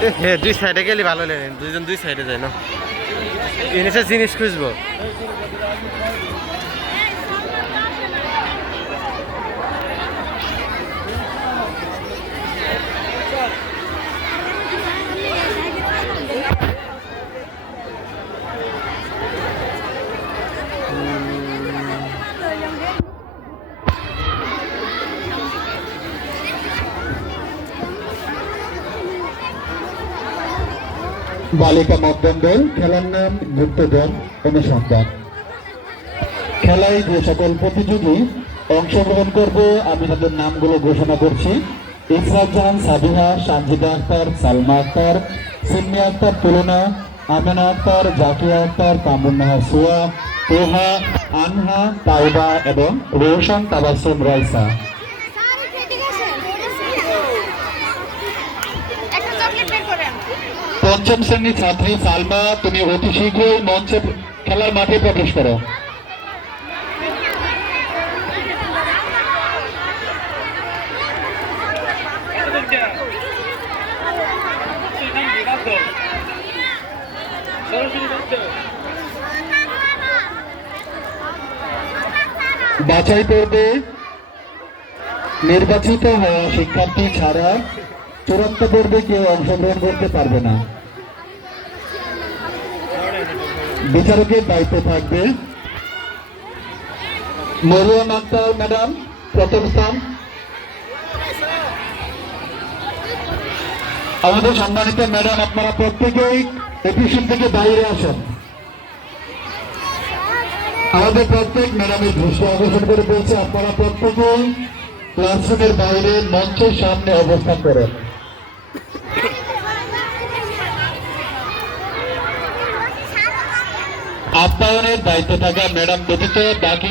হ্যাঁ, দুই সাইডে গেলে ভালো লাগে, দুইজন দুই সাইডে যায় না, জিনিসের জিনিস খুঁজবো। বালিকা মধ্যম দল, খেলার নাম গুপ্তধন অনুসন্ধান। খেলায় যে সকল প্রতিযোগী অংশগ্রহণ করবে আমি তাদের নামগুলো ঘোষণা করছি। ইসরাত জাহান সাবিহা, সানজিদা আক্তার, সালমা আক্তার, সিন্নি আক্তার তুলনা, আমেনা আক্তার, জাকিয়া আক্তার, কামরুন্নাহার সুয়া, তোহা, আনহা, তাইবা এবং রোশন তাবাসসুম রাইসা। পঞ্চম শ্রেণীর ছাত্রী সালমা, তুমি অতি শীঘ্রই মঞ্চে খেলার মাঠে প্রবেশ করো। বাছাই পর্বে নির্বাচিত হওয়া শিক্ষার্থী ছাড়া চূড়ান্ত পর্বে কেউ অংশগ্রহণ করতে পারবে না। বিচারকের দায়িত্ব থাকবে মরিয়ম আক্তার ম্যাডাম, প্রথম স্থান। আমাদের সম্মানিত ম্যাডাম, আপনারা প্রত্যেকেই এপিসোড থেকে বাইরে আসেন। আমাদের প্রত্যেক ম্যাডামের দৃষ্টি আকর্ষণ করে বলছে আপনারা প্রত্যেকেই ক্লাসরুমের বাইরে মঞ্চের সামনে অবস্থান করেন। আপ্যায়নের দায়িত্ব থাকা ম্যাডাম ব্যতীত বাকি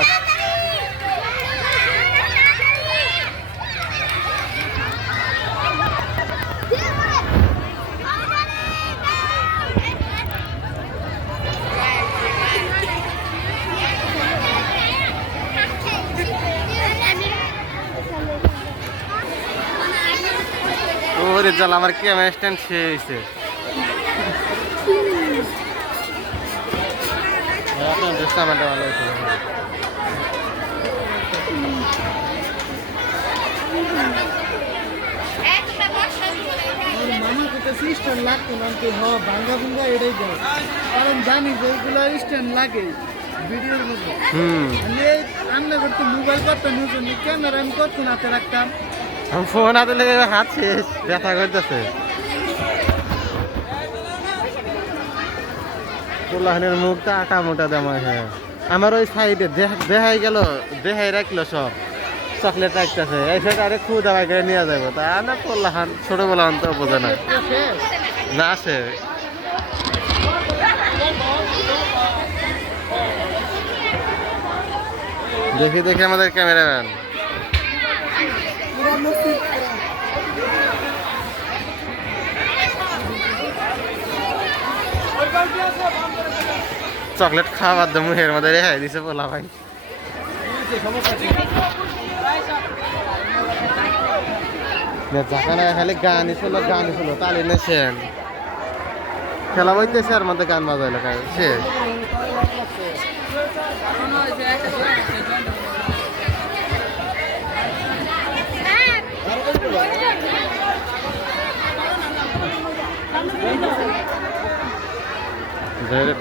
বাস ওরে চল আমার ক্যামেরা স্ট্যান্ড শেষ হয়েছে আপনার দোস্ত আমারটা ভালো হয়েছে মামার কাছে স্ট্যান্ড লাগতো না তো ভাঙ্গা ভুঙ্গা এটাই দেয় কারণ জানি যে ওইগুলো স্ট্যান্ড লাগে ভিডিওর মধ্যে রান্না করতে মোবাইল করতাম নতুন ক্যামেরা আমি কতক্ষণ হাতে রাখতাম ফোন হাতে লেগে হাত শেষ ব্যথা করতেছে পোলাহানের মুখটা আটা মোটা দামা হ্যাঁ আমার ওই সাইডে দেহাই গেল দেহাই রাখলো সব চকলেট রাখতেছে এই সাইড আরে খুব দাবাই করে নিয়ে যাবো তা না পোলাহান ছোট পোলাহান তো বোঝে না না আসে দেখি দেখি আমাদের ক্যামেরাম্যান চকলেট খাওয়ার দম মুখের মধ্যে রেহাই দিছে পোলা ভাই জাকানা খালি গানই ছিল তালি নেছেন খেলা বইতেছে আর মধ্যে গান বাজাইলো শেষ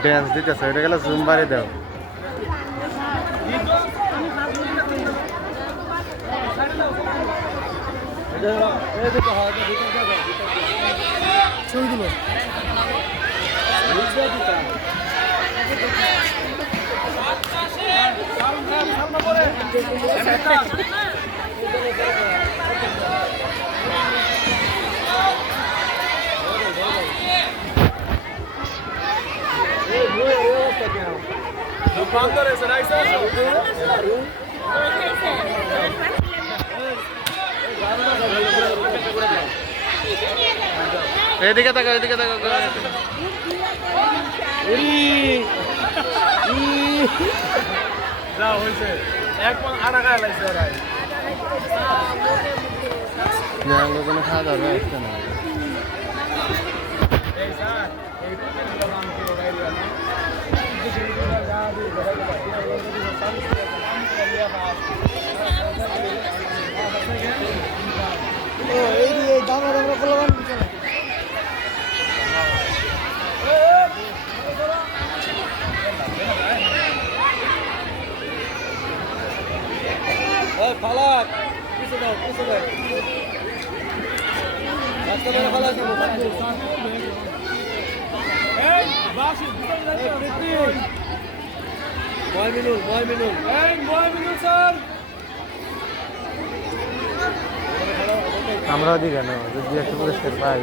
ড্যান্স দিতেছে এটা গেলে জুম বাড়ি দাও ছবিগুলো এদিকে তাকাও এদিকে তাকাও যা হয়েছে এক মন আটা খায় লাগছে ওরাই না আমরা কোনো খাওয়া দাওয়ার ব্যবস্থা নেই এই স্যার এই তো দাম কি বাইরে না এই দামা দামা করলাম ফালাক কিছু দাও রাস্তা ধরে ফালাক এই বাসি ময়মিনুল স্যার আমরা দিকে না যদি একটা পুরস্কার পাই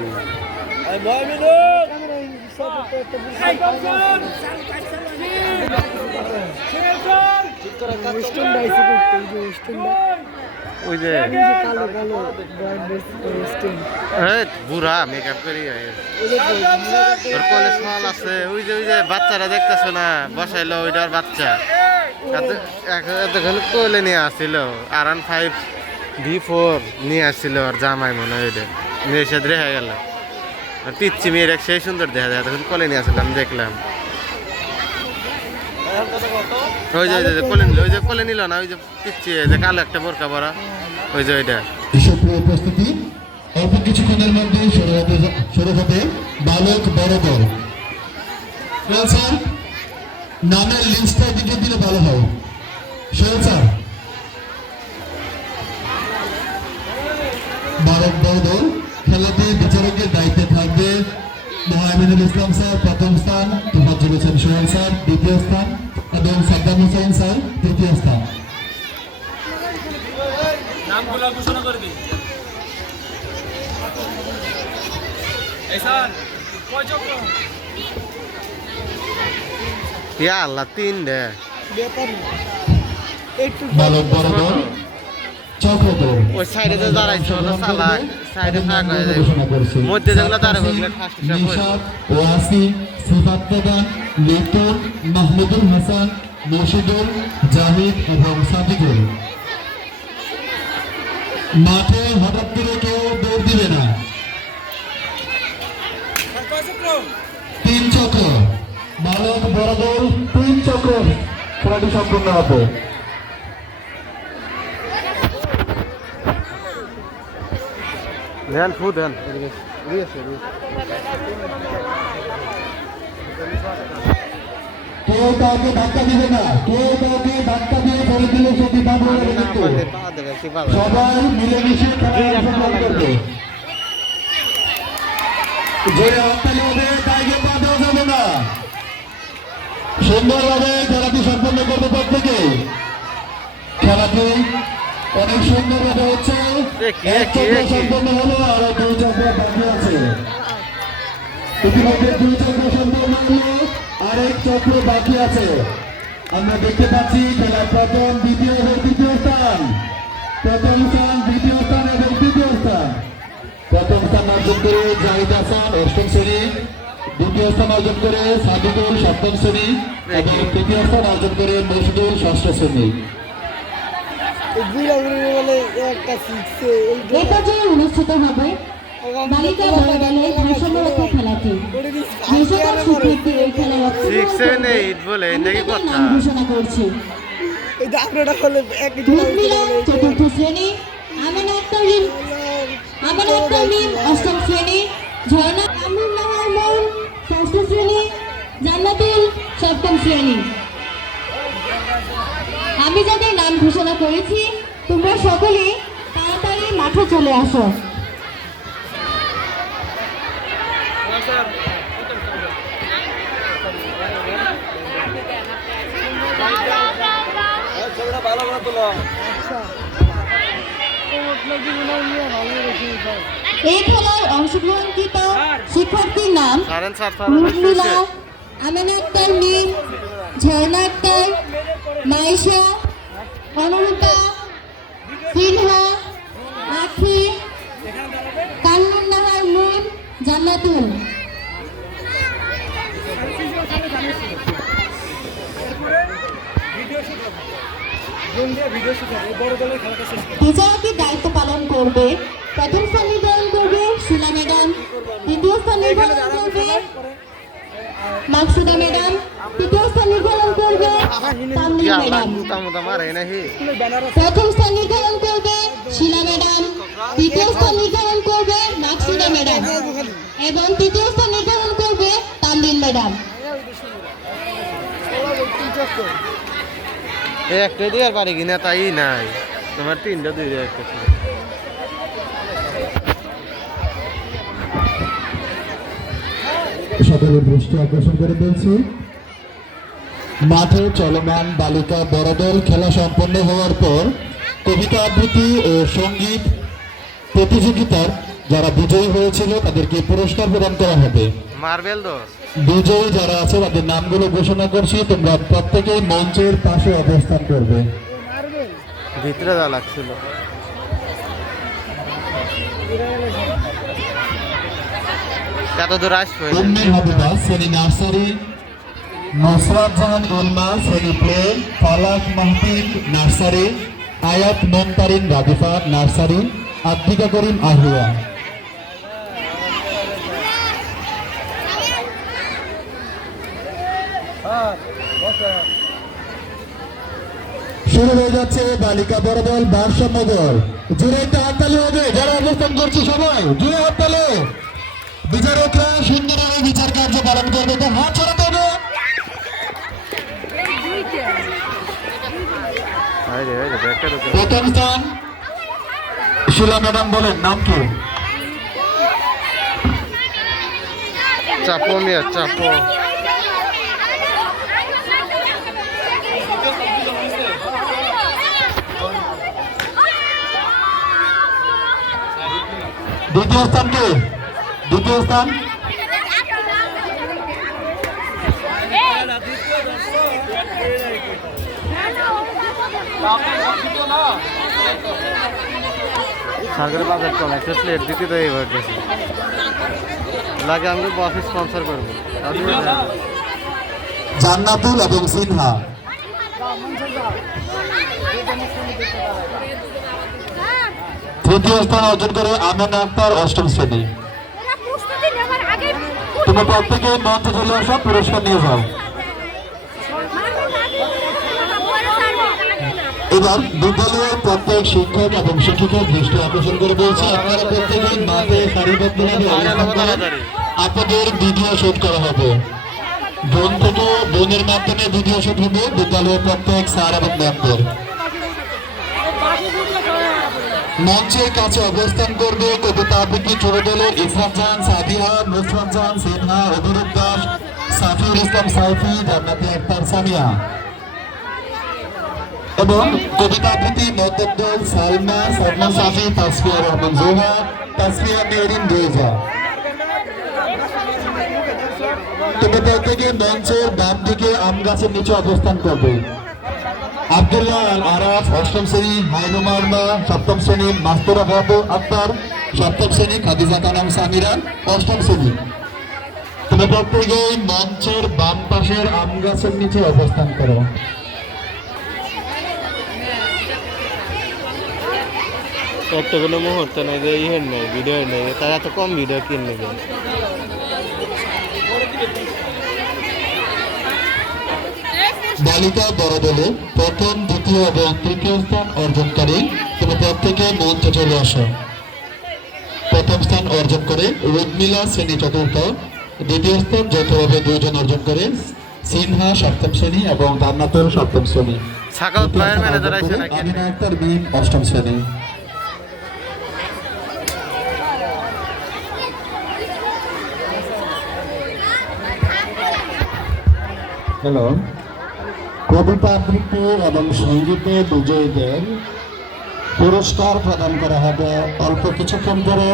ওই যে বুড়া মেকআপ করি তোর কলেজ মাল আছে ওই যে বাচ্চারা দেখতেছো না বসাইলো ওইটার বাচ্চা এতক্ষণ কোলে নিয়ে আসছিল R15 V4 নিয়ে আসছিল আর জামাই মনে হয় ওইটা মেয়ের সাথে রেখে গেল পিচ্ছি মেয়ের এক সেই সুন্দর দেখা যায় তখন কোলে নিয়ে আসলাম দেখলাম ওই যে কোলে নিল না ওই যে পিচ্ছি যে কালো একটা বোরকা পরা ওই যে ওইটা সুপ্রিয় উপস্থিতি অল্প কিছুক্ষণের মধ্যে শুরু হবে বালক বরাবর স্যার নামের লিস্টটা দিকে দিলে ভালো হয় সোহেল স্যার বালক বরাবর খেলাতে বিচারকের দায়িত্বে থাকবে মোহাম্মদুল ইসলাম স্যার প্রথম স্থান তোফাজ্জল হোসেন সোহেল স্যার দ্বিতীয় স্থান এবং সাদ্দাম হোসেন স্যার তৃতীয় স্থান নামগুলো ঘোষণা করে দিই এই স্যার কয় চক্র ইয়া আল্লাহ 3 দে ব্যাপার একটু বালক বড় দল চক্রদল ওই সাইডে যে দাঁড়াইছে হলো সালা সাইডে ফাঁক হয়ে যায় ঘোষণা করছি মধ্যে যেগুলো দাঁড়াবে ওগুলো ফার্স্ট হিসাব করে নিশাদ ওয়াসি সিফাত প্রধান লিটন মাহমুদুল হাসান মশিদুল জাহিদ এবং সাদিকুল মাঠে হঠাৎ করে কেউ দৌড় দিবে না 3 চক্র বালক বড় দল 3 চক্র খেলাটি সম্পূর্ণ হবে দেন ফু দেন এদিকে এদিকে কেউ কাউকে ধাক্কা দিবে না কেউ কাউকে ধাক্কা দিয়ে ফেলে দিলে সেটি বাদ হয়ে যাবে কিন্তু পা দেবে কি পাবে সবাই মিলেমিশে খেলায় অংশগ্রহণ করবে জোরে হাততালি হবে তাইকে পা দেওয়া যাবে না সুন্দরভাবে খেলাটি সম্পন্ন করবে প্রত্যেকে খেলাটি অনেক সুন্দরভাবে হচ্ছে এক চক্র সম্পন্ন হলো আর 2 চক্র বাকি আছে ইতিমধ্যে 2 চক্র সম্পন্ন হলো আরেক চক্র বাকি আছে আমরা দেখতে পাচ্ছি খেলার প্রথম দ্বিতীয় এবং তৃতীয় স্থান প্রথম স্থান দ্বিতীয় স্থান এবং তৃতীয় স্থান প্রথম স্থান অর্জন করে জাহিদ হাসান 8ম শ্রেণী দ্বিতীয় স্থান অর্জন করে সাদিকুল 7ম শ্রেণী এবং তৃতীয় স্থান অর্জন করে মশিদুল 6ষ্ঠ শ্রেণী একটা শিখছে এ পর্যায়ে অনুষ্ঠিত হবে বালিকা বড় দলের ভারসাম্যরক্ষা খেলাটি বিশ্বকাপ স্বীকৃতি এই খেলার 6 7 8 বলে নাকি কথা নাম ঘোষণা করছি এই যে আপনারা হলে এক রুদমিলা 4র্থ শ্রেণী আমিনা আক্তার মিম 8ম শ্রেণী ঝর্ণা আমিনুল্লাহ মন 6ষ্ঠ শ্রেণী জান্নাতুল 7ম শ্রেণী আমি যাদের নাম ঘোষণা করেছি তোমরা সকলে তাড়াতাড়ি মাঠে চলে আসো এই খেলার অংশগ্রহণকৃত শিক্ষার্থীর নাম সারেন স্যার রুদমিলা আমিনা আক্তার মিম ঝর্ণা আক্তার মাইশা অনুরূপা সিনহা আখি কান্নুন্নাহার মুন জান্নাতুল টিচাররা কি দায়িত্ব পালন করবে প্রথম স্থান নির্ধারণ করবে শিলা ম্যাডাম দ্বিতীয় স্থান নির্ধারণ করবে মাকসুদা ম্যাডাম তৃতীয় স্থান নির্ধারণ করবে তামলিন ম্যাডাম মারে নাহি প্রথম স্থান নির্ধারণ করবে শিলা ম্যাডাম দ্বিতীয় স্থান নির্ধারণ করবে মাকসুদা ম্যাডাম এবং তৃতীয় স্থান নির্ধারণ করবে তামলিন ম্যাডাম এই একটা দিয়ে আর পারি কিনা তাই নাই তোমার 3টা 2 একটা সকলের দৃষ্টি আকর্ষণ করে বলছি মাঠে চলমান বালিকা বড় দল খেলা সম্পন্ন হওয়ার পর কবিতা আবৃত্তি ও সঙ্গীত প্রতিযোগিতার যারা বিজয়ী হয়েছিল তাদেরকে পুরস্কার প্রদান করা হবে মার্বেল তো বিজয়ী যারা আছে তাদের নামগুলো ঘোষণা করছি তোমরা প্রত্যেকেই মঞ্চের পাশে অবস্থান করবে ভিতরে যা লাগছিল এত দূর আসবে উম্মে হাবিবা শ্রেণী নার্সারি নসরাত জাহান উলমা শ্রেণী প্লে ফালাক মাহতিব নার্সারি আয়াত মমতারিন রাদিফা নার্সারি আব্দিকা করিম আহিয়া শুরু হয়ে যাচ্ছে বালিকা বড় দল ভারসাম্য দল জুড়ে একটা হাততালি হবে যারা অবস্থান করছে সবাই জুড়ে হাততালি বিচারকরা সুন্দরভাবে বিচার কার্য পালন করবে তো হাত ছড়াতে হবে প্রথম স্থান শিলা ম্যাডাম বলেন নাম কি চাপো মিয়া চাপো দ্বিতীয় স্থান কে দ্বিতীয় স্থান সরকারি বাজার চলে একটা প্লেট দিতে তো এইবার গেছে লাগে আমি বস স্পন্সর করবো জান্নাতুল এবং সিনহা। তৃতীয় স্থান অর্জন করে আমেনা আক্তার, অষ্টম শ্রেণী। তুমি প্রত্যেকে মঞ্চে চলে আসো, পুরস্কার নিয়ে যাও। এবার বিদ্যালয়ের প্রত্যেক শিক্ষক এবং শিক্ষিকার দৃষ্টি আকর্ষণ করে বলছে, আপনারা প্রত্যেকেই মাঠে সারিবদ্ধভাবে অবস্থান করে আপনাদের ভিডিও শুট করা হবে। ড্রোন থেকে ড্রোনের মাধ্যমে ভিডিও শুট হবে বিদ্যালয়ের প্রত্যেক স্যার এবং ম্যামদের। মঞ্চের কাছে অবস্থান করবে কবিতা আবৃত্তি ছোট দলের ইসরাত জাহান, সাদিয়া, নুসরাত জাহান, সিনহা, অভিরূপ দাস, সাফিউল ইসলাম সাইফি, জান্নাতি আক্তার সামিয়া। এবং কবিতা আবৃত্তি মদ্দল দল সালমা, সালমা সাফি, তাসফিয়া রহমান জোহা, তাসফিয়া মেহরিন রেজা। তবে প্রত্যেকে মঞ্চের বাম দিকে আম গাছের নিচে অবস্থান করবে। আব্দুল্লাহ আল আরাফ, অষ্টম শ্রেণী, হাইনুমা আলমা, সপ্তম শ্রেণী, মাস্তুরা বাবু আক্তার, সপ্তম শ্রেণী, খাদিজা কানাম সামিরা, অষ্টম শ্রেণী। তবে প্রত্যেকে মঞ্চের বাম পাশের আম গাছের নিচে অবস্থান করো। একটা কোনো মুহূর্ত নেই যে ইহের নেই, ভিডিও নেই, তারা এত কম ভিডিও কিনে যায়। বালিকা বড় দলে প্রথম, দ্বিতীয় এবং তৃতীয় স্থান অর্জনকারী তুমি প্রত্যেকে মঞ্চে চলে আসো। প্রথম স্থান অর্জন করে রুদমিলা শ্রেণী চতুর্থ, দ্বিতীয় স্থান যৌথভাবে 2 জন অর্জন করে সিনহা সপ্তম শ্রেণী এবং জান্নাতুল সপ্তম শ্রেণী। সাকাউত ভাইয়ের ম্যানেজার আছে নাকি? আমিনা আক্তার বিন অষ্টম শ্রেণী। হ্যালো, কবিতা আবৃত্তি এবং সঙ্গীতে বিজয়ীদের পুরস্কার প্রদান করা হবে অল্প কিছুক্ষণ পরে।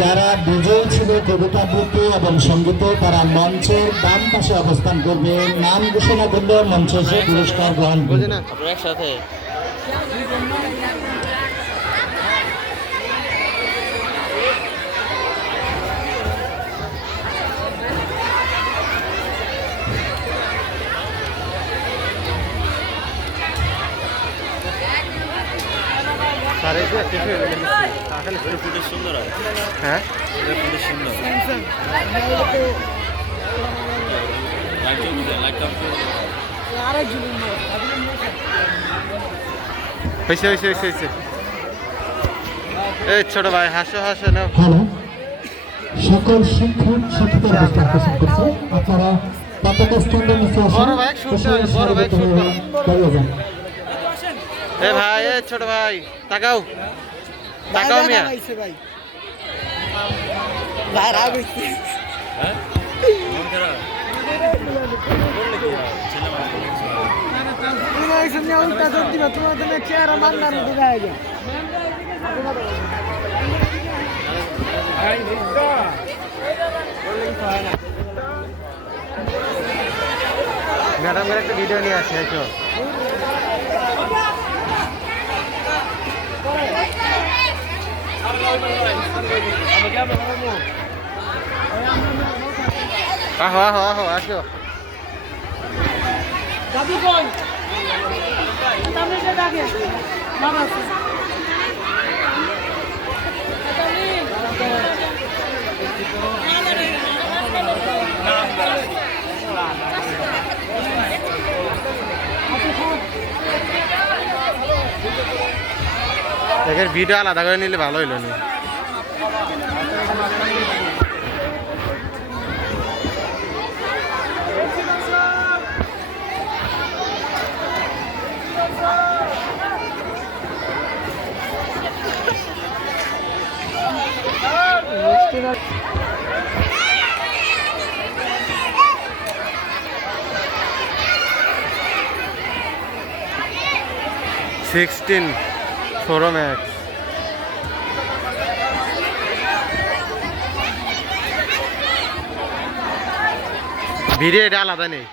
যারা বিজয়ী ছিল কবিতা আবৃত্তি এবং সঙ্গীতে, তারা মঞ্চের ডান পাশে অবস্থান করবে। নাম ঘোষণা করলে মঞ্চে এসে পুরস্কার গ্রহণ করবে। আপনারা একসাথে সুন্দর হ্যাঁ সুন্দর হয়েছে হয়েছে হয়েছে হয়েছে। এই ছোট ভাই হাসো হাসো না। হ্যালো, সকল শিক্ষক শিক্ষিকার অবস্থান আকর্ষণ করছে। আপনারা পতাকা স্ট্যান্ডের নিচে আসুন। বড় ভাই শুনতে হবে, বড় ভাই শুনতে হবে। দাঁড়িয়ে যান। এ ভাই, এ ছোট ভাই তাকাও তাকাও মিয়া। ভাই রাগ হইছে। উল্টা যোগ দিবা, তোমার জন্য চেয়ার মারলাম দিবা। ম্যাডামের একটা ভিডিও নিয়ে আসে তো। আহো আহো আহো আসো। যাবি কোন? সামনে যে যাবে। বাবা এর ভিডিও আলাদা করে নিলে ভালো হইল না। সিক্সটিন Pro Max ভিডিও এটা আলাদা নেই।